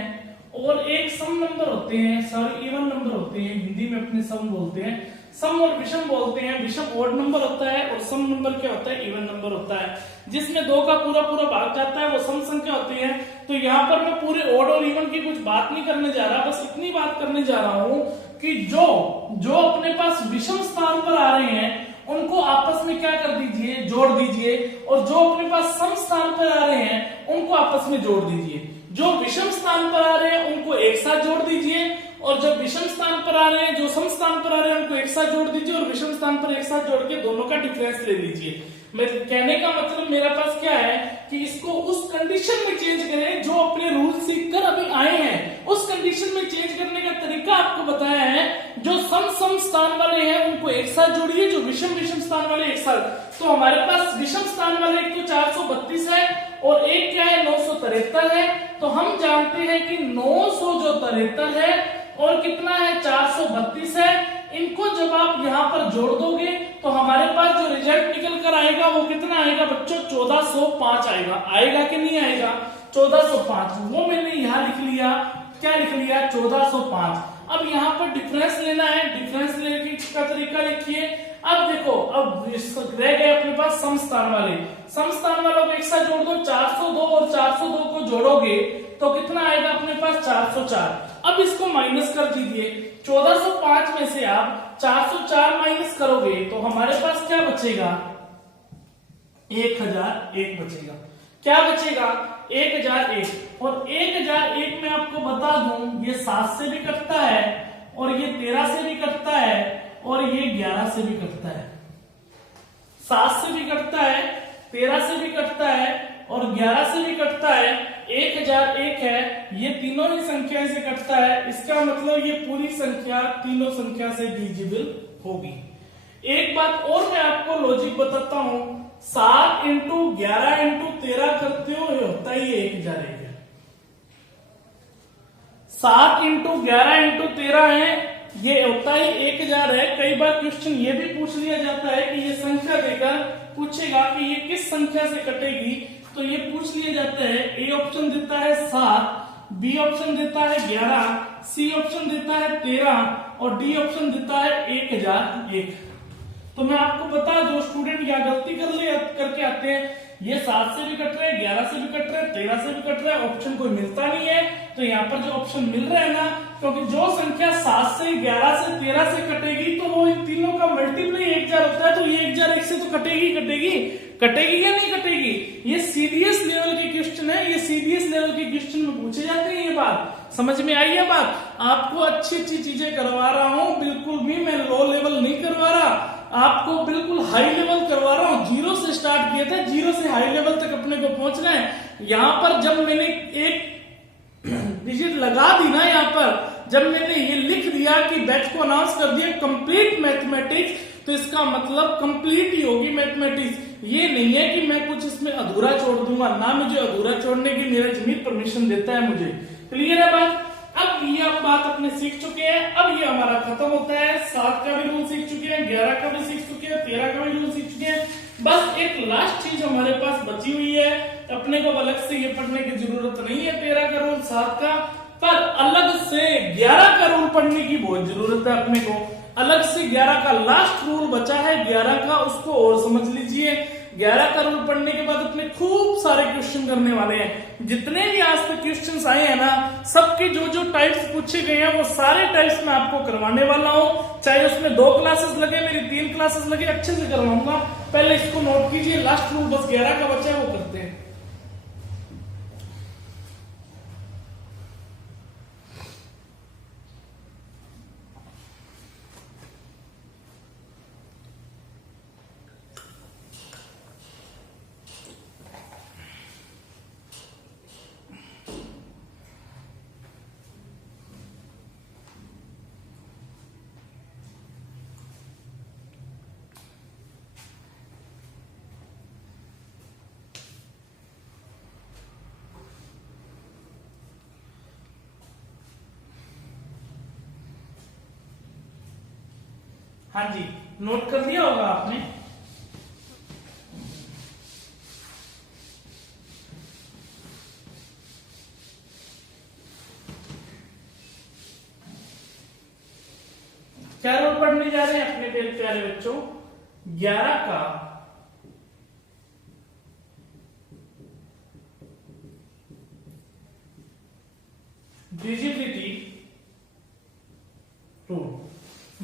और एक सम नंबर होते हैं, सॉरी इवन नंबर होते हैं, हिंदी में अपने सम बोलते हैं। सम और विषम बोलते हैं। विषम ओड नंबर होता है और सम नंबर क्या होता है, इवन नंबर होता है। जिसमें 2 का पूरा पूरा भाग जाता है वो सम संख्या होती है। तो यहाँ पर मैं पूरे ओड और इवन की कुछ बात नहीं करने जा रहा, बस इतनी बात करने जा रहा हूं कि जो अपने पास विषम स्थान पर आ रहे हैं उनको आपस में क्या कर दीजिए, जोड़ दीजिए, और जो अपने पास सम स्थान पर आ रहे हैं उनको आपस में जोड़ दीजिए। जो विषम स्थान पर आ रहे हैं उनको एक साथ जोड़ दीजिए, और जो विषम स्थान पर आ रहे हैं, जो सम स्थान पर आ रहे हैं उनको एक साथ जोड़ दीजिए, और विषम स्थान पर एक साथ जोड़ के दोनों का डिफरेंस ले लीजिए। मैं कहने का मतलब मेरा पास क्या है कि इसको उस कंडीशन में चेंज करें जो अपने रूल सीख कर अभी आए हैं। उस कंडीशन में चेंज करने का तरीका आपको बताया है। जो सम स्थान वाले हैं उनको एक साथ जोड़िए, जो विषम स्थान वाले एक साथ। तो हमारे पास विषम स्थान वाले एक तो 432 है और एक क्या है 973 है। तो हम जानते हैं कि 973 है और कितना है 432 है। इनको जब आप यहाँ पर जोड़ दोगे तो हमारे पास जो रिजल्ट निकल कर आएगा वो कितना आएगा बच्चों, 1405 आएगा। आएगा कि नहीं आएगा, 1405। वो मैंने यहाँ लिख लिया, क्या लिख लिया, 1405। अब यहाँ पर डिफरेंस लेना है, डिफरेंस लेने का तरीका लिखिए। अब देखो, अब रह गए अपने पास सम स्थान वाले। सम स्थान वालों को एक साथ जोड़ दो, 402 और 402 को जोड़ोगे तो कितना आएगा अपने पास, 404। अब इसको माइनस कर दीजिए, 1405 में से आप 404 माइनस करोगे तो हमारे पास क्या बचेगा, 1001 बचेगा। क्या बचेगा, 1001। और 1001 में आपको बता दूं ये 7 से भी कटता है और ये 13 से भी कटता है और ये 11 से भी कटता है। 7 से भी कटता है, 13 से भी कटता है और 11 से भी कटता है। 1001 है, ये तीनों ही संख्या से कटता है। इसका मतलब ये पूरी संख्या तीनों संख्या से डिविजिबल होगी। एक बात और मैं आपको लॉजिक बताता हूं, 7 इंटू 11 इंटू 13 करते हो ये होता ही 1001 है। 7 इंटू 11 इंटू 13 है, ये होता ही 1000 है। कई बार क्वेश्चन ये भी पूछ लिया जाता है कि ये संख्या देकर पूछेगा कि ये किस संख्या से कटेगी, तो ये पूछ लिया जाता है। ए ऑप्शन देता है 7, बी ऑप्शन देता है 11, सी ऑप्शन देता है 13 और डी ऑप्शन देता है 1001। तो मैं आपको बता दूं, स्टूडेंट यहाँ गलती करके आते हैं, ये 7 से भी कट रहे हैं, 11 से भी कट रहे हैं, 13 से भी कट रहा है, ऑप्शन कोई मिलता नहीं है। तो यहाँ पर जो ऑप्शन मिल रहा है ना, क्योंकि जो संख्या 7 से 11 से 13 से कटेगी तो वो इन तीनों का मल्टीप्लाई 1000 होता है। तो ये 1001 से तो कटेगी या नहीं कटेगी। ये सीडीएस लेवल के क्वेश्चन है, ये सीडीएस लेवल के क्वेश्चन में पूछे जाते हैं। ये बात समझ में आई है। बात आपको अच्छी चीजें करवा रहा हूं, बिल्कुल भी मैं लो लेवल नहीं करवा रहा, आपको बिल्कुल हाई लेवल करवा रहा हूं। 0 से स्टार्ट किया था, 0 से हाई लेवल तक अपने को पहुंचना है। यहां पर जब मैंने एक डिजिट लगा दी ना, यहाँ पर जब मैंने ये लिख दिया कि बैच को अनाउंस कर दिया कंप्लीट मैथमेटिक्स, तो इसका मतलब कंप्लीट ही होगी मैथमेटिक्स। ये नहीं है कि मैं कुछ इसमें अधूरा छोड़ दूंगा, ना मुझे अधूरा छोड़ने की मेरा जमीन परमिशन देता है मुझे। क्लियर है बात। अब ये आप बात अपने सीख चुके हैं, अब ये हमारा खत्म होता है। 7 का भी रूल सीख चुके हैं, 11 का भी सीख चुके हैं, 13 का भी रूल सीख चुके हैं। बस एक लास्ट चीज हमारे पास बची हुई है, अपने को अलग से ये पढ़ने की जरूरत नहीं है 13 का रूल 7 का, पर अलग से 11 का रूल पढ़ने की बहुत जरूरत है अपने को। अलग से 11 का लास्ट रूल बचा है 11 का, उसको और समझ लीजिए। 11 का रूल पढ़ने के बाद अपने खूब सारे क्वेश्चन करने वाले हैं। जितने भी आज तक क्वेश्चंस आए हैं ना, सबके जो जो टाइप्स पूछे गए हैं वो सारे टाइप्स मैं आपको करवाने वाला हूं। चाहे उसमें 2 क्लासेस लगे, मेरी 3 क्लासेस लगे, अच्छे से करवाऊंगा। पहले इसको नोट कीजिए, लास्ट रूल बस 11 का बचा है, वो करते हैं। हाँ जी, नोट कर लिया होगा आपने। क्या रूल पढ़ने जा रहे हैं अपने प्यारे बच्चों? 11 का डिजिबिलिटी रूल।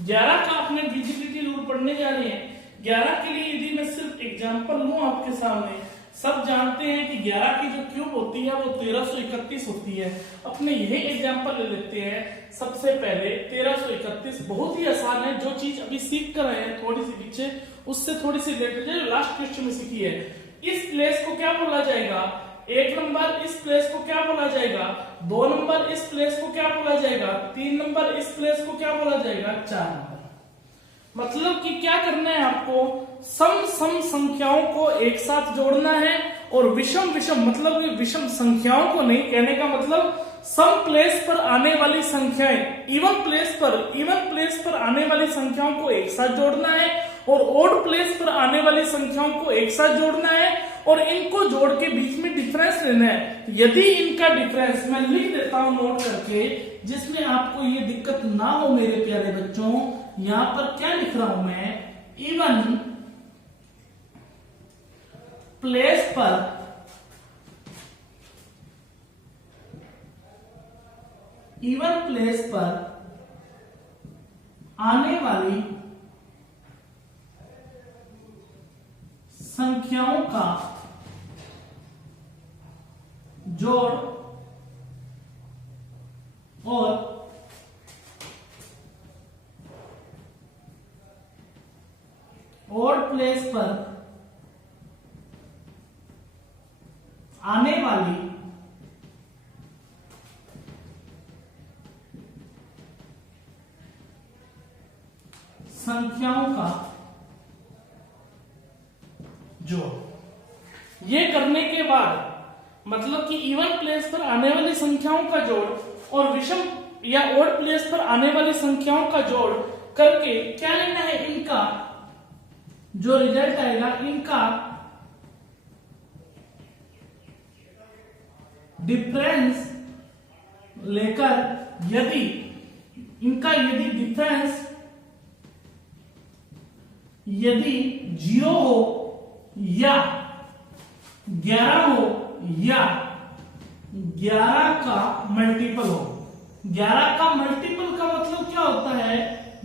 11 का अपने डिजिबिलिटी रूल पढ़ने जा रहे हैं। 11 के लिए यदि मैं सिर्फ एग्जांपल लूं आपके सामने, सब जानते हैं कि 11 की जो क्यूब होती है वो 1331 होती है। अपने यही एग्जांपल ले लेते हैं। सबसे पहले 1331 बहुत ही आसान है, जो चीज अभी सीख कर आए हैं थोड़ी सी पीछे उससे थोड़ी सी रिलेटेड है, लास्ट क्वेश्चन में सीखी है। इस प्लेस को क्या बोला जाएगा? 1 नंबर इस प्लेस को क्या बोला जाएगा? 2 नंबर इस प्लेस को क्या बोला जाएगा? 3 नंबर इस प्लेस को क्या बोला जाएगा? 4 नंबर। मतलब कि क्या करना है आपको? सम संख्याओं को एक साथ जोड़ना है और विषम मतलब विषम संख्याओं को नहीं, कहने का मतलब सम प्लेस पर आने वाली संख्याएं इवन प्लेस पर आने वाली संख्याओं को एक साथ जोड़ना है और ओड प्लेस पर आने वाली संख्याओं को एक साथ जोड़ना है और इनको जोड़ के बीच में डिफरेंस लेना है। यदि इनका डिफरेंस मैं लिख देता हूं नोट करके, जिसमें आपको ये दिक्कत ना हो मेरे प्यारे बच्चों, यहां पर क्या लिख रहा हूं मैं? इवन प्लेस पर आने वाली संख्याओं का जोड़ और ओड प्लेस पर आने वाली संख्याओं का जोड़। ये करने के बाद मतलब कि इवन प्लेस पर आने वाली संख्याओं का जोड़ और विषम या ओड प्लेस पर आने वाली संख्याओं का जोड़ करके क्या लेना है? इनका जो रिजल्ट आएगा इनका डिफरेंस लेकर यदि डिफरेंस यदि 0 हो या 11 हो या 11 का मल्टीपल हो। 11 का मल्टीपल का मतलब क्या होता है?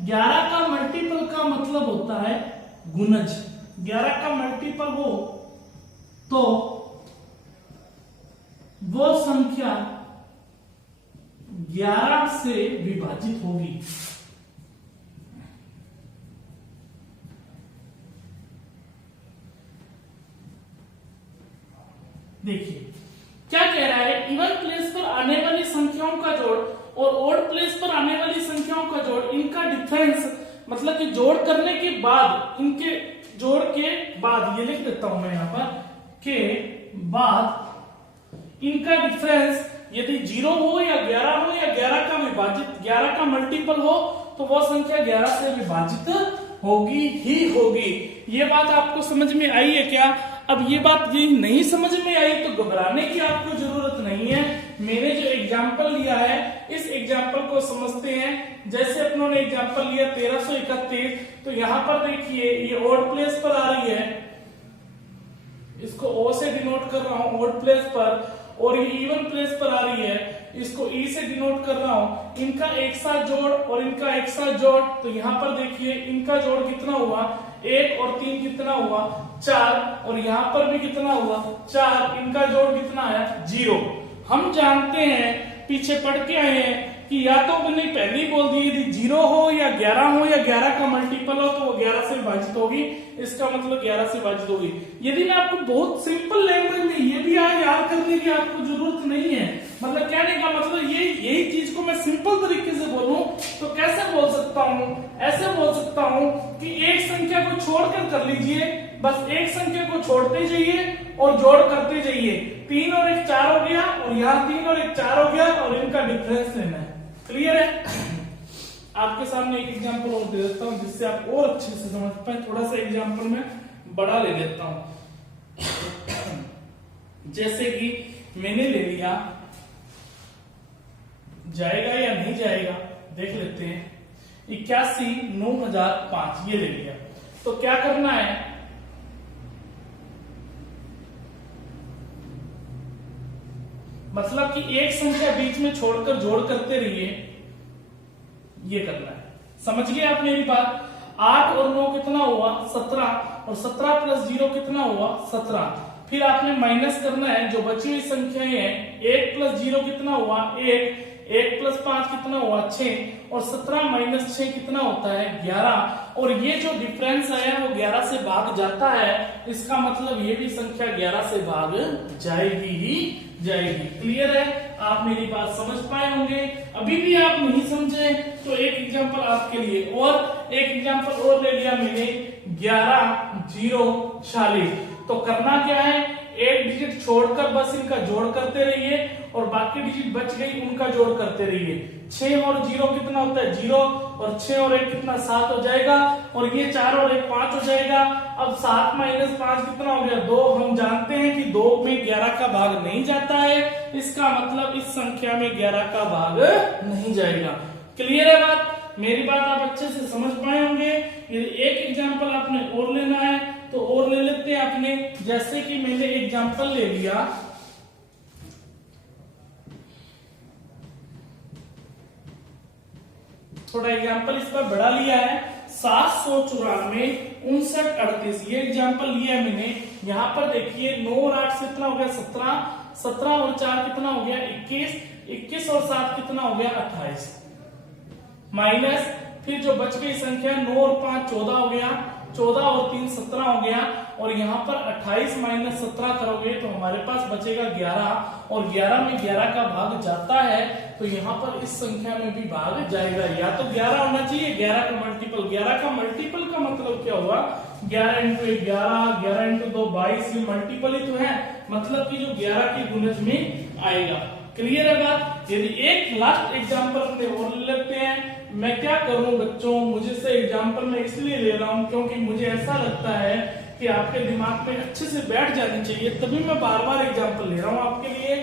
11 का मल्टीपल का मतलब होता है गुणज। 11 का मल्टीपल हो तो वो संख्या 11 से विभाजित होगी। देखिए क्या कह रहा है? इवन प्लेस पर आने वाली संख्याओं का जोड़ और ओड प्लेस पर आने वाली संख्याओं का जोड़, इनका डिफरेंस मतलब कि जोड़ करने के बाद, इनके जोड़ के बाद, ये लिख देता हूं मैं यहां पर, के बाद इनका डिफरेंस यदि 0 हो या 11 हो या 11 का विभाजित 11 का मल्टीपल हो तो वह संख्या 11 से विभाजित होगी ही होगी। ये बात आपको समझ में आई है क्या? अब ये बात ये नहीं समझ में आई तो घबराने की आपको जरूरत नहीं है। मैंने जो एग्जाम्पल लिया है इस एग्जाम्पल को समझते हैं। जैसे अपनों ने एग्जाम्पल लिया 1331, तो यहां पर देखिए ये ओड प्लेस पर आ रही है, इसको ओ से डिनोट कर रहा हूं ओड प्लेस पर, और ये इवन प्लेस पर आ रही है, इसको ई से डिनोट कर रहा हूं। इनका एक साथ जोड़ और इनका एक साथ जोड़, तो यहां पर देखिए इनका जोड़ कितना हुआ? 1 और 3 कितना हुआ? 4, और यहां पर भी कितना हुआ? 4। इनका जोड़ कितना आया? 0। हम जानते हैं, पीछे पढ़ के आए हैं कि या तो मैंने पहले ही बोल दिया यदि 0 हो या 11 हो या 11 का मल्टीपल हो तो वो 11 से विभाजित होगी, इसका मतलब 11 से विभाजित होगी। यदि मैं आपको बहुत सिंपल लैंग्वेज में ये भी याद करने की आपको जरूरत नहीं है, मतलब कहने का मतलब यही चीज को मैं सिंपल तरीके से बोलूं तो कैसे बोल सकता हूं? ऐसे बोल सकता हूं कि एक संख्या को छोड़कर कर लीजिए, बस एक संख्या को छोड़ते जाइए और जोड़ करते जाइए। 3 और 1 4 हो गया, और यहाँ 3 और 1 4 हो गया, और इनका डिफरेंस लेना है। क्लियर है? आपके सामने एक एग्जांपल और दे देता हूं जिससे आप और अच्छे से समझ पाए। थोड़ा सा एग्जांपल में बड़ा ले लेता हूं। जैसे कि मैंने ले लिया, जाएगा या नहीं जाएगा देख लेते हैं। 81,9005 ये ले लिया। तो क्या करना है, मतलब कि एक संख्या बीच में छोड़कर जोड़ करते रहिए, ये करना है। समझ गए आप मेरी बात? 8 और 9 कितना हुआ 17, और 17 प्लस 0 कितना हुआ 17। फिर आपने माइनस करना है जो बची हुई संख्याएं हैं, 1 प्लस 0 कितना हुआ 1, 1 प्लस 5 कितना हुआ 6, और 17 माइनस 6 कितना होता है 11। और ये जो डिफरेंस आया वो 11 से भाग जाता है, इसका मतलब ये भी संख्या 11 से भाग जाएगी ही जाएगी। क्लियर है? आप मेरी बात समझ पाए होंगे। अभी भी आप नहीं समझे तो एक एग्जांपल आपके लिए, और एक एग्जांपल और ले लिया मैंने 11 0 40। तो करना क्या है, एक डिजिट छोड़कर बस इनका जोड़ करते रहिए, और बाकी डिजिट बच गई उनका जोड़ करते रहिए। 6 और 0 कितना होता है 0, और 6 और 1 कितना 7 हो जाएगा, और ये 4 और 1 5 हो जाएगा। अब 7 माइनस 5 कितना हो गया 2। हम जानते हैं कि 2 में 11 का भाग नहीं जाता है, इसका मतलब इस संख्या में 11 का भाग नहीं जाएगा। क्लियर है बात? मेरी बात आप अच्छे से समझ पाए होंगे। एक एग्जाम्पल आपने और लेना है तो और ले लेते हैं अपने, जैसे कि मैंने एग्जाम्पल ले लिया थोड़ा एग्जाम्पल इस पर बड़ा लिया है, 794 59 38। ये एग्जाम्पल लिया है मैंने। यहां पर देखिए 9 और 8 से कितना हो गया 17, 17 और 4 कितना हो गया 21, 21 और 7 कितना हो गया 28, माइनस फिर जो बच गई संख्या 9 और 5 14 हो गया, 14 और 3 17 हो गया, और यहाँ पर 28 माइनस 17 करोगे तो हमारे पास बचेगा 11, और 11 में 11 का भाग जाता है, तो यहाँ पर इस संख्या में भी भाग जाएगा। या तो 11 होना चाहिए, 11 का मल्टीपल, 11 का मल्टीपल का मतलब क्या हुआ 11 इंटू 11, 11 इंटू 2 22, ये मल्टीपल ही तो है, मतलब कि जो 11 के गुणज में आएगा। क्लियर है बात? यदि एक लास्ट एग्जांपल अपने और ले लेते हैं। मैं क्या करूं बच्चों, मुझे से एग्जांपल मैं इसलिए ले रहा हूं क्योंकि मुझे ऐसा लगता है कि आपके दिमाग में अच्छे से बैठ जानी चाहिए, तभी मैं बार बार एग्जांपल ले रहा हूं आपके लिए।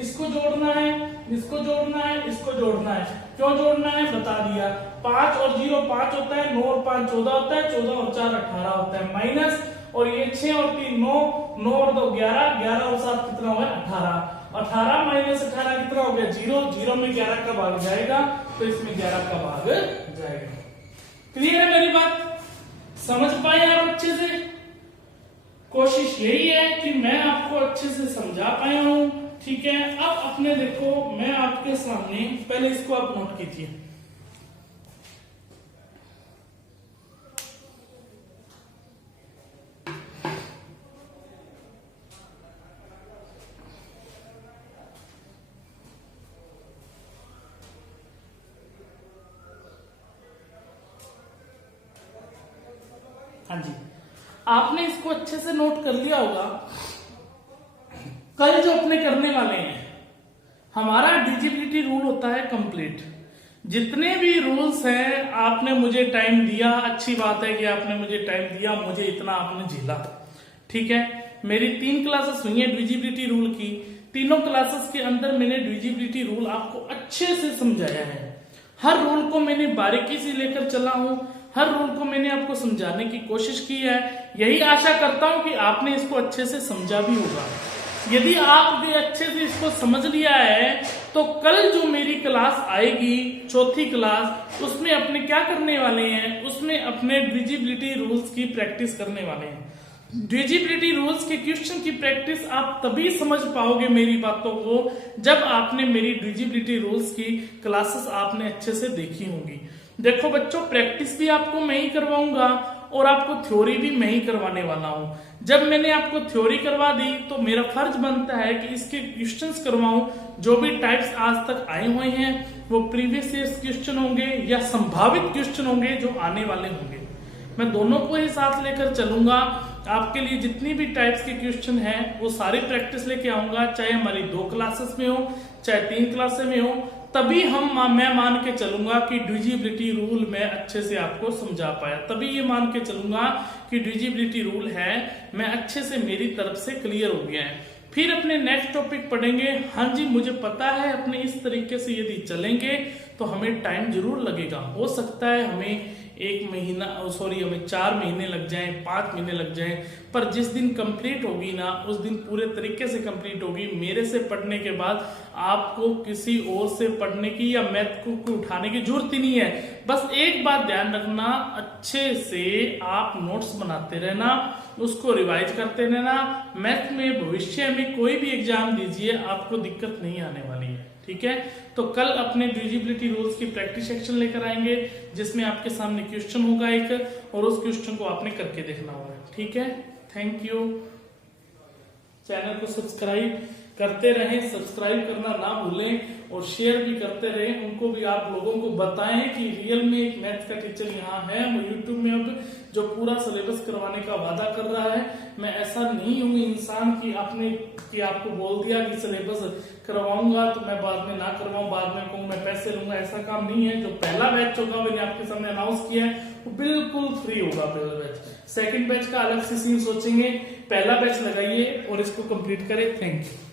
इसको जोड़ना है, इसको जोड़ना है, इसको जोड़ना है। क्यों जोड़ना है बता दिया। 5 और 0 5 होता है, 9 और 5 14 होता है, 14 और 4 18 होता है, माइनस, और ये 6 और 3 9, 9 और 2 11, 11 और 7 कितना हुआ 18, 18 माइनस 18 कितना हो गया 0, 0 में 11 का भाग जाएगा, तो इसमें 11 का भाग जाएगा। क्लियर है मेरी बात? समझ पाए आप अच्छे से? कोशिश यही है कि मैं आपको अच्छे से समझा पाया हूं। ठीक है, अब अपने देखो मैं आपके सामने, पहले इसको आप नोट कीजिए। हाँ जी, आपने इसको अच्छे से नोट कर लिया होगा। कल जो अपने करने वाले हैं, हमारा डिजिबिलिटी रूल होता है कंप्लीट। जितने भी रूल्स हैं आपने मुझे टाइम दिया, अच्छी बात है कि आपने मुझे टाइम दिया, मुझे इतना आपने झेला। ठीक है, मेरी 3 क्लासेस हुई है डिविजिबिलिटी रूल की। तीनों क्लासेस के अंदर मैंने डिविजिबिलिटी रूल आपको अच्छे से समझाया है। हर रूल को मैंने बारीकी से लेकर चला हूं, हर रूल को मैंने आपको समझाने की कोशिश की है। यही आशा करता हूं कि आपने इसको अच्छे से समझा भी होगा। यदि आप भी अच्छे से इसको समझ लिया है तो कल जो मेरी क्लास आएगी, चौथी क्लास, उसमें अपने क्या करने वाले हैं, उसमें अपने डिविजिबिलिटी रूल्स की प्रैक्टिस करने वाले हैं। डिविजिबिलिटी रूल्स के क्वेश्चन की प्रैक्टिस आप तभी समझ पाओगे मेरी बातों को जब आपने मेरी डिविजिबिलिटी रूल्स की क्लासेस आपने अच्छे से देखी होंगी। देखो बच्चों, प्रैक्टिस भी आपको मैं ही करवाऊंगा और आपको थ्योरी भी मैं ही करवाने वाला हूं। जब मैंने आपको थ्योरी करवा दी तो मेरा फर्ज बनता है कि इसके क्वेश्चंस करवाऊं। जो भी टाइप्स आज तक आए हुए हैं वो प्रीवियस ईयर क्वेश्चन होंगे या संभावित क्वेश्चन होंगे जो आने वाले होंगे। मैं दोनों को ही साथ लेकर चलूंगा। आपके लिए जितनी भी टाइप्स के क्वेश्चन हैं वो सारी प्रैक्टिस लेके आऊंगा, चाहे हमारी 2 क्लासेस में हो चाहे 3 क्लासेस में हो। तभी मैं मान के चलूंगा कि डिविजिबिलिटी रूल मैं अच्छे से आपको समझा पाया। तभी ये मान के चलूंगा कि डिविजिबिलिटी रूल है मैं अच्छे से, मेरी तरफ से क्लियर हो गया है। फिर अपने नेक्स्ट टॉपिक पढ़ेंगे। हाँ जी, मुझे पता है अपने इस तरीके से यदि चलेंगे तो हमें टाइम जरूर लगेगा, हो सकता है हमें 1 महीना हमें 4 महीने लग जाएं, 5 महीने लग जाएं, पर जिस दिन कंप्लीट होगी ना उस दिन पूरे तरीके से कंप्लीट होगी। मेरे से पढ़ने के बाद आपको किसी और से पढ़ने की या मैथ को उठाने की जरूरत ही नहीं है। बस एक बात ध्यान रखना, अच्छे से आप नोट्स बनाते रहना, उसको रिवाइज करते रहना। मैथ में भविष्य में कोई भी एग्जाम दीजिए आपको दिक्कत नहीं आने वाली है, ठीक है। तो कल अपने डिविजिबिलिटी रूल्स की प्रैक्टिस सेक्शन लेकर आएंगे जिसमें आपके सामने क्वेश्चन होगा एक, और उस क्वेश्चन को आपने करके देखना होगा, ठीक है। Thank you. चैनल को सब्सक्राइब करते रहें, सब्सक्राइब करना ना भूलें और शेयर भी करते रहें। उनको भी आप लोगों को बताएं कि रियल में एक मैथ्स का टीचर यहाँ है। वो यूट्यूब में अब जो पूरा सिलेबस करवाने का वादा कर रहा है। मैं ऐसा नहीं हूँ इंसान की आपको बोल दिया कि सिलेबस करवाऊंगा तो मैं बाद में ना करवाऊं, बाद में कहूँ मैं पैसे लूंगा, ऐसा काम नहीं है। जो पहला बैच होगा मैंने आपके सामने अनाउंस किया है वो बिल्कुल फ्री होगा पहला बैच। सेकंड बैच का अलग से सीन सोचेंगे, पहला बैच लगाइए और इसको कंप्लीट करें। Thank you.